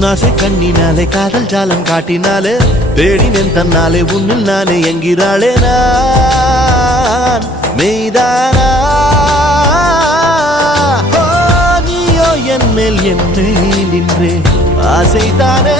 உன்னாசை கண்ணினாலே காதல் ஜாலம் காட்டினாலே தேடினேன் தன்னாலே உன்னில் நானே என்கிறாளே நான் மெய்தானா நீயோ என் மேல் என்னை நின்றே ஆசைதானே